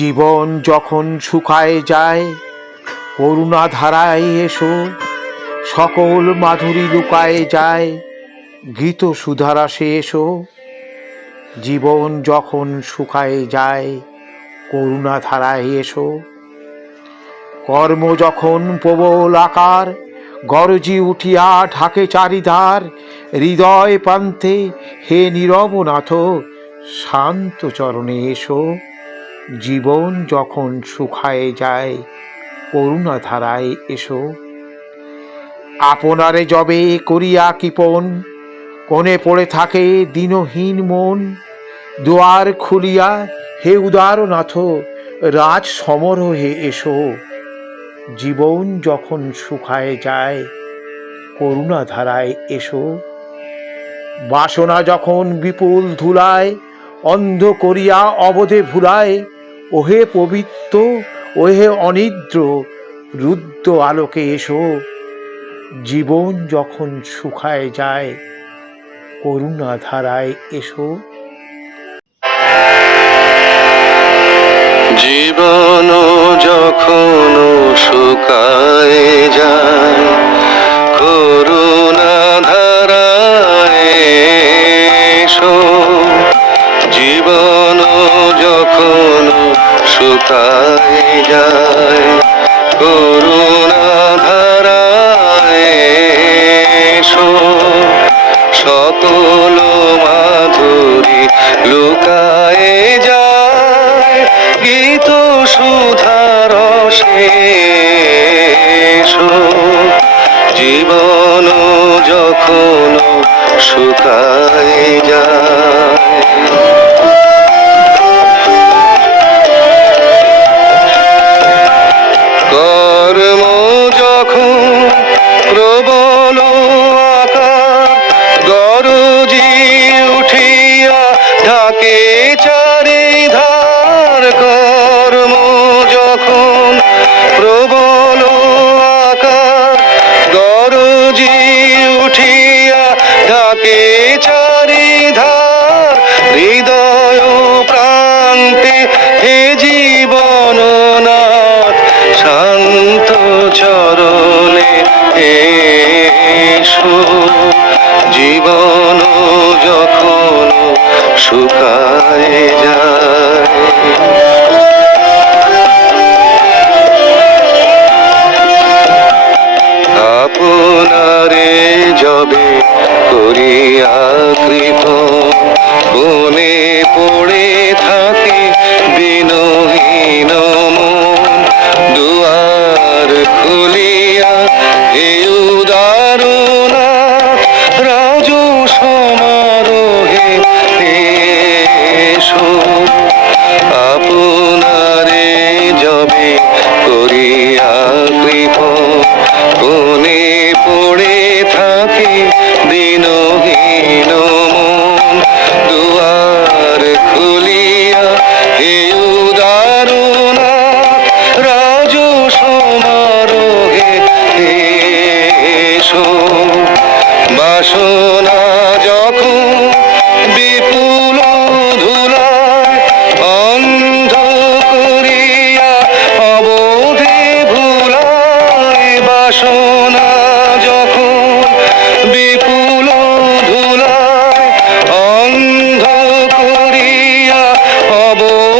জীবন যখন শুকায় যায় করুণা ধারায় এসো, সকল মাধুরী লুকায় যায় গীত সুধারাসে এসো। জীবন যখন শুকায় যায় করুণা ধারায় এসো। কর্ম যখন প্রবল আকার গরজি উঠিয়া ঢাকে চারিধার, হৃদয় প্রান্তে হে নীরবনাথ শান্ত চরণে এসো। জীবন যখন শুকায় যায় করুণা ধারায় এসো। আপনারে যবে করিয়া কৃপণ কোণে পড়ে থাকে দিনহীন মন, দুয়ার খুলিয়া হে উদারনাথ রাজ সমারোহে এসো। জীবন যখন শুকায় যায় করুণা ধারায় এসো। বাসনা যখন বিপুল ধুলায় অন্ধ করিয়া অবধে ভুলায়, ওহে পবিত্র ওহে অনিদ্র রুদ্র আলোকে এসো। জীবন যখন শুকায় যায় করুণা ধারায় এসো। জীবন যখন শুকায় যায় করুণা ধারায় এসো। জীবন যখন শুকায় যায় করুণা ধারায় এসো। সকল মাধুরী লুকায় যায় গীত সুধারসে এসো। জীবন যখন শুকায় যায়। কর্ম যখন প্রবল আকার গরজি উঠিয়া ঢাকে চারিধার, কর্ম যখন প্রবল আকার গরজি উঠিয়া ঢাকে চারিধার, হৃদয় প্রান্তে হে জীবননাথ শান্ত চরণে এসো। জীবন যখন শুকায় যায়। আপনারে যবে করিয়া কৃপণ বনে পড়ে থাকে দিনহীন মন, দুয়ার খুলিয়া হে উদারনাথ রাজ সমারোহে এসো। আপনারে যবে করিয়া কৃপণ বনে পড়ে থাকে দিনহীন মন, দুয়ার খুলিয়া হে উদারনাথ রাজ সমারোহে এসো। বাসনা যখন বিপুল ধুলায় অন্ধ করিয়া অবধি ভুলায়, বাসনা যখন বিপুল ধুলায় অন্ধ করিয়া অবধি